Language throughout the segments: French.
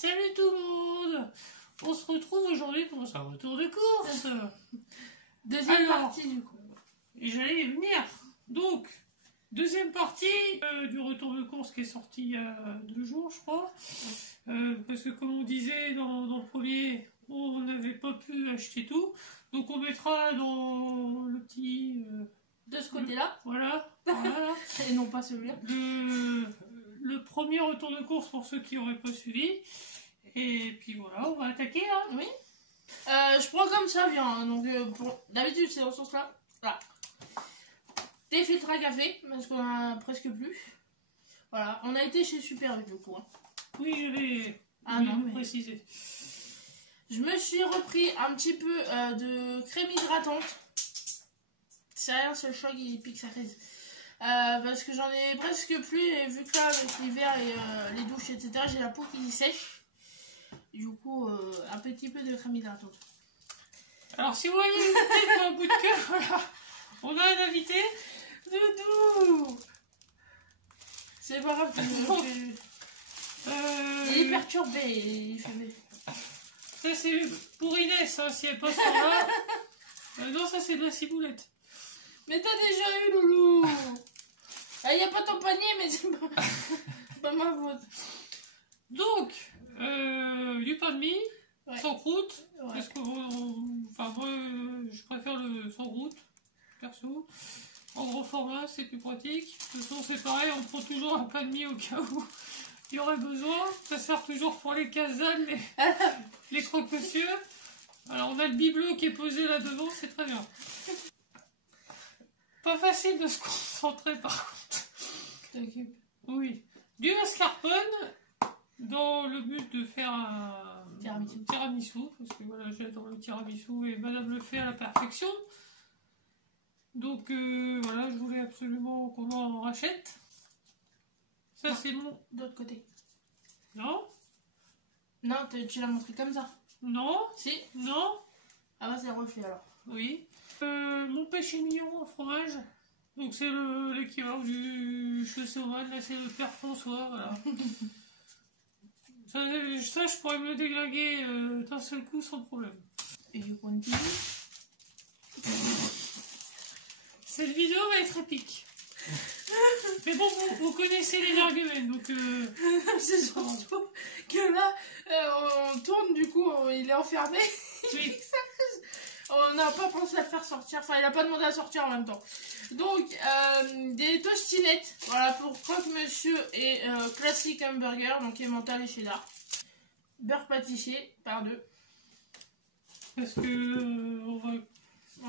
Salut tout le monde. On se retrouve aujourd'hui pour un retour de course. Deuxième partie du coup. J'allais y venir. Donc, deuxième partie du retour de course qui est sorti il y a 2 jours, je crois. Parce que comme on disait dans le premier, on n'avait pas pu acheter tout. Donc on mettra dans le petit... de ce côté-là. Voilà. Et non pas celui-là. Le premier retour de course pour ceux qui n'auraient pas suivi. Et puis voilà, on va attaquer. Hein. Oui. Je prends comme ça, bien. Donc d'habitude c'est dans ce sens-là. Voilà. Des filtres à café, parce qu'on a presque plus. Voilà, on a été chez Super du coup. Hein. Oui, j'avais précisé. Je me suis repris un petit peu de crème hydratante. C'est rien, c'est le choix qui pique sa crise. Parce que j'en ai presque plus, et vu que là, avec l'hiver et les douches, etc., j'ai la peau qui sèche. Du coup, un petit peu de crème hydratante. Alors, si vous voyez une tête ou un bout de cœur, voilà, on a un invité. Doudou. C'est pas grave, il est perturbé, il fait... Ça, c'est pour Inès, hein, si elle passe par là. Non, ça, c'est de la ciboulette. Mais t'as déjà eu, Loulou. Il n'y a pas ton panier, mais c'est pas ma faute. Donc, du pain de mie, sans croûte. Ouais. Parce que, enfin, moi, je préfère le sans croûte, perso. En gros format, c'est plus pratique. De toute façon, c'est pareil, on prend toujours un pain de mie au cas où il y aurait besoin. Ça sert toujours pour les casanes, les croque-monsieur. Alors, on a le bibelot qui est posé là devant, c'est très bien. Pas facile de se concentrer par contre. Oui. Du mascarpone dans le but de faire un tiramisu. Parce que voilà, j'adore le tiramisu et madame le fait à la perfection. Donc voilà, je voulais absolument qu'on en rachète. Ça c'est mon... D'autre côté. Non. Non, tu l'as montré comme ça. Non. Si. Non. Ah bah c'est refait alors. Oui. Mon péché mignon en fromage. Donc c'est l'équivalent du Cheveux-Sauval. Là c'est le père François. Voilà. ça je pourrais me le déglinguer d'un seul coup sans problème. Et je continue. Cette vidéo va être épique. Mais bon, vous connaissez les arguments, donc... C'est surtout que là, on tourne, du coup, il est enfermé. Oui. On n'a pas pensé à le faire sortir, enfin, il n'a pas demandé à sortir en même temps. Donc, des tostinettes, voilà, pour croque-monsieur et classique hamburger, donc emmental et cheddar. Beurre pâtissier, par 2. Parce que... on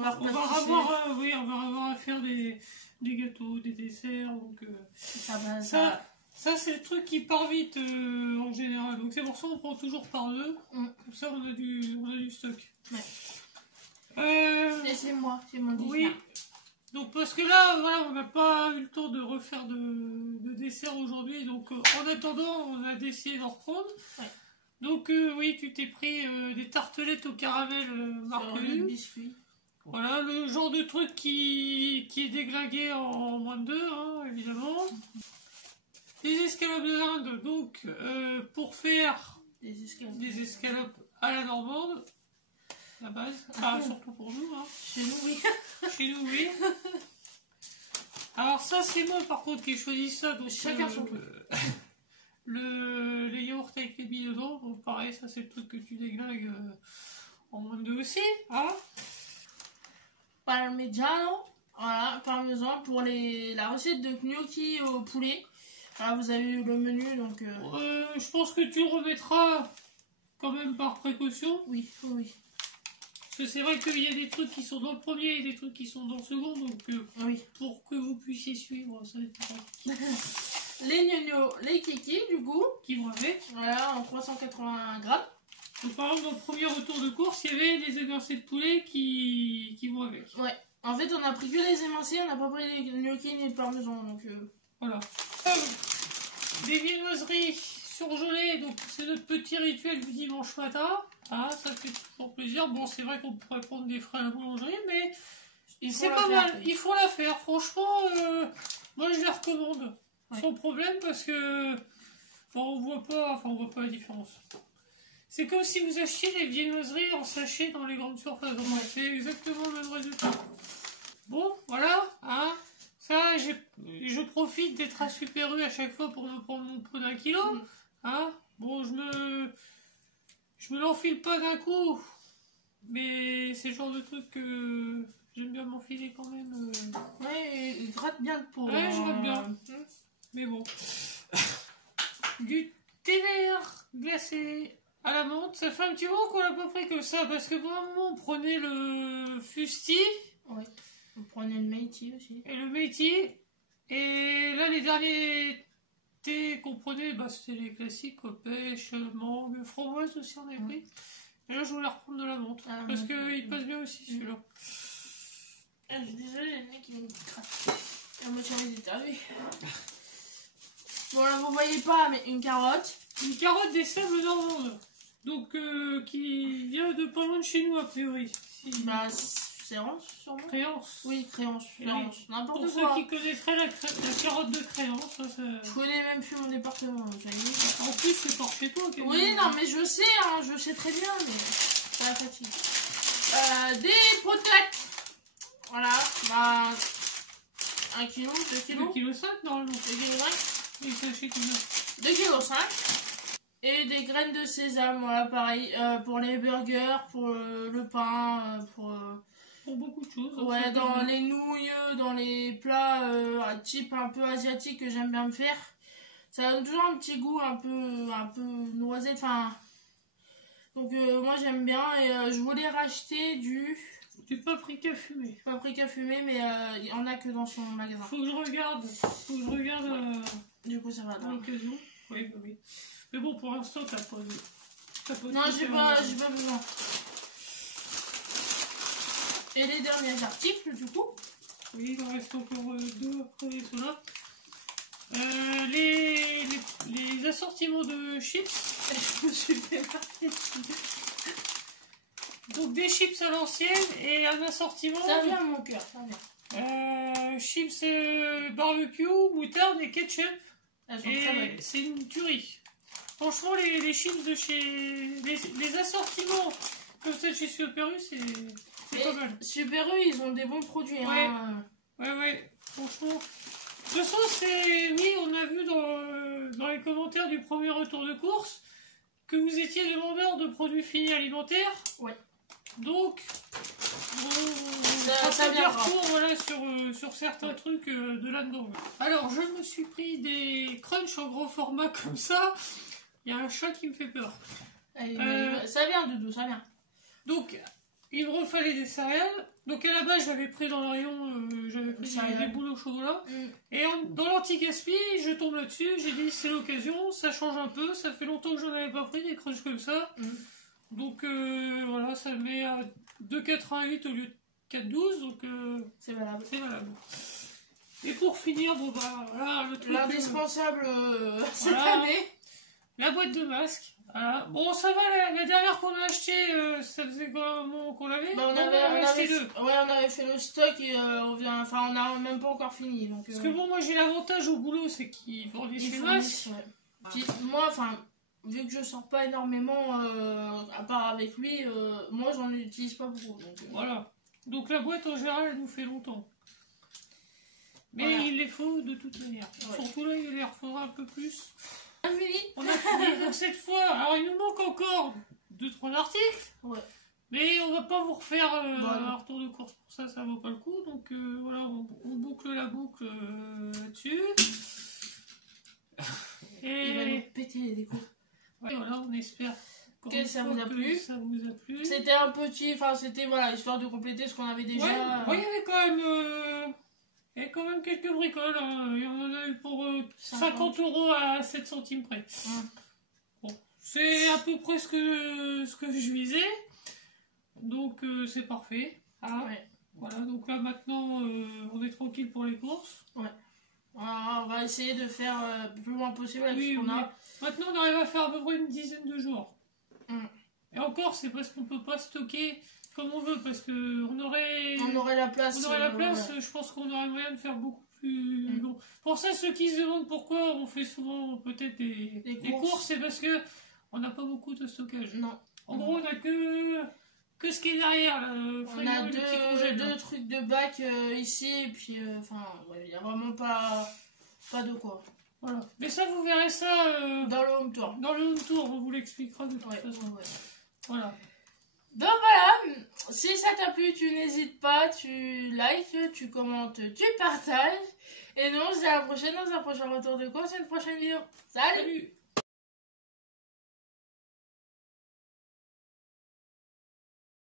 va avoir à faire des gâteaux, des desserts, donc ça c'est le truc qui part vite en général, donc c'est pour ça qu'on prend toujours par 2, comme ça on a du stock. Ouais. C'est moi, c'est mon dessert. Oui, donc parce que là, voilà, on n'a pas eu le temps de refaire de dessert aujourd'hui, donc en attendant, on a décidé d'en reprendre. Ouais. Donc oui, tu t'es pris des tartelettes au caramel marquelu. Biscuit. Voilà, le genre de truc qui est déglingué en moins de 2, hein, évidemment. Les escalopes de dinde, donc pour faire des escalopes à la normande, la base, enfin, surtout pour nous. Hein. Chez nous, oui. Chez nous, oui. Alors ça, c'est moi par contre qui ai choisi ça. Donc, chacun son truc. Les yaourts avec les billes dedans, donc pareil, ça c'est le truc que tu déglingues en moins de 2 aussi. Hein. Parmigiano, voilà, parmesan pour la recette de gnocchi au poulet. Voilà, vous avez eu le menu, donc... je pense que tu le remettras quand même par précaution. Oui. Parce que c'est vrai qu'il y a des trucs qui sont dans le premier et des trucs qui sont dans le second, donc oui. Pour que vous puissiez suivre, ça va être pratique. Les gnognos, les kikis, du coup. Qui vont avec. Voilà, en 380 grammes. Donc par exemple, dans le premier retour de course, il y avait les émincés de poulet qui vont avec. Ouais. En fait, on a pris que les émincés, on n'a pas pris les gnocchis ni le parmesan, donc... Voilà. Des viennoiseries surgelées, donc c'est notre petit rituel du dimanche matin. Ah, ça fait toujours plaisir. Bon, c'est vrai qu'on pourrait prendre des frais à la boulangerie, mais c'est pas mal. Il faut la faire. Franchement, moi je les recommande. Ouais. Sans problème, parce que Enfin, on voit pas la différence. C'est comme si vous achetiez les viennoiseries en sachet dans les grandes surfaces. Donc, c'est exactement le même résultat. Bon, voilà, hein. Ça, je profite d'être à Super U à chaque fois pour me prendre mon pot d'1 kilo. Hein. Bon, je me l'enfile pas d'un coup. Mais c'est le genre de truc que j'aime bien m'enfiler quand même. Ouais, il gratte bien le pot. Ouais, je gratte bien. Mais bon. Du thé vert glacé à la menthe. Ça fait un petit moment qu'on l'a pas pris comme ça. Parce que pour un moment, on prenait le fusti. Ouais. On prenait le Meiti aussi. Et le Meiti. Et là, les derniers thés qu'on prenait, bah, c'était les classiques, pêche, mangue, framboise aussi, on avait pris. Et là, je voulais reprendre de la menthe. Parce qu'il passe bien aussi, celui-là. Je suis désolée, il y a le nez qui me craque. La moitié des tarés. Bon, là, vous voyez pas, mais une carotte. Une carotte des sables normandes. Donc, qui vient de pas loin de chez nous, a priori. Bah, c'est Rance, sûrement. Créance. Oui, Créance. N'importe Pour quoi. ceux qui connaîtraient la carotte de Créance, ça... Je connais même plus mon département, ça y est. En plus, c'est par chez toi. Oui, non, mais je sais très bien, mais ça la fatigue. Des patates. Voilà, bah, 1 kg, 2 kg. 2,5 kg normalement. 2,5 kg. Et sachez que 2,5 kg. Et des graines de sésame, voilà, pareil, pour les burgers, pour le pain, pour beaucoup de choses. Ouais, dans les nouilles, dans les plats type un peu asiatique que j'aime bien me faire. Ça donne toujours un petit goût un peu noisette, enfin... Donc moi j'aime bien et je voulais racheter du paprika fumé. Paprika fumé, mais il n'y en a que dans son magasin. Faut que je regarde. Du coup ça va dans l'occasion. Oui, bah oui. Mais bon, pour l'instant, t'as pas de... Non, j'ai pas besoin. Et les derniers articles, du coup. Oui, il en reste encore 2 après cela. Les assortiments de chips. Je me suis fait marquer. Donc des chips à l'ancienne et un assortiment... Ça vient à mon cœur, ça vient. Chips barbecue, moutarde et ketchup. Elles sont très bonnes. C'est une tuerie. Franchement, les chips de chez... Les assortiments comme ça de chez Super U, c'est pas mal. Super U, ils ont des bons produits. Ouais, hein. ouais. Franchement... De toute façon, oui, on a vu dans les commentaires du premier retour de course que vous étiez demandeur de produits finis alimentaires. Ouais. Donc, ça fait vient des retours voilà, sur certains trucs de là-dedans. Alors, je me suis pris des crunchs en gros format comme ça. Il y a un chat qui me fait peur. Ça vient, Doudou, ça vient. Donc, il me refallait des céréales. Donc, à la base, j'avais pris dans le rayon, j'avais pris des boules au chocolat. Et dans l'anti-gaspi, je tombe là-dessus. J'ai dit, c'est l'occasion, ça change un peu. Ça fait longtemps que j'en avais pas pris des crunchs comme ça. Donc, voilà, ça met à 2,88 au lieu de 4,12. Donc, c'est valable. Et pour finir, bon, bah, voilà, le truc. L'indispensable cette année. La boîte de masques. Voilà. Bon, ça va, la dernière qu'on a achetée, ça faisait quoi un moment qu'on l'avait? Bah, on avait acheté 2. Ouais, on avait fait le stock et on n'a même pas encore fini. Donc, parce que bon, moi j'ai l'avantage au boulot, c'est qu'ils fournissent les masques. Ouais. Puis, moi, vu que je sors pas énormément, à part avec lui, moi j'en utilise pas beaucoup. Donc, voilà. Donc la boîte en général, elle nous fait longtemps. Mais voilà. il les faut de toute manière. Ouais. Surtout là, il les refaudra un peu plus. On a fini pour cette fois. Alors il nous manque encore 2-3 articles. Ouais. Mais on va pas vous refaire un retour de course pour ça, ça vaut pas le coup. Donc voilà, on boucle la boucle là-dessus. Et il va nous péter les décos. Ouais, voilà, on espère que ça vous a plu. C'était un petit, c'était voilà, histoire de compléter ce qu'on avait déjà. Ouais, il y avait quand même quelques bricoles. Hein. Il y en a eu pour 50 € à 7 centimes près. Bon, c'est à peu près ce que je visais. Donc c'est parfait. Voilà, donc là maintenant on est tranquille pour les courses. Ouais. On va essayer de faire le plus loin possible avec ce qu'on a. Maintenant on arrive à faire à peu près une dizaine de jours. Et encore, c'est parce qu'on peut pas stocker comme on veut, parce que on aurait la place. Je pense qu'on aurait moyen de faire beaucoup plus long. Pour ça, ceux qui se demandent pourquoi on fait souvent peut-être des courses, c'est parce que on n'a pas beaucoup de stockage. Non. En gros, on n'a que ce qui est derrière. Là, on a deux trucs de bac ici, et puis, enfin, il n'y a vraiment pas de quoi. Voilà. Mais ça, vous verrez ça dans le home tour. Dans le home tour, on vous l'expliquera de toute façon. Ouais. Voilà. Donc voilà, si ça t'a plu, tu n'hésites pas, tu likes, tu commentes, tu partages. Et nous, on se dit à la prochaine dans un prochain retour de course, une prochaine vidéo. Salut!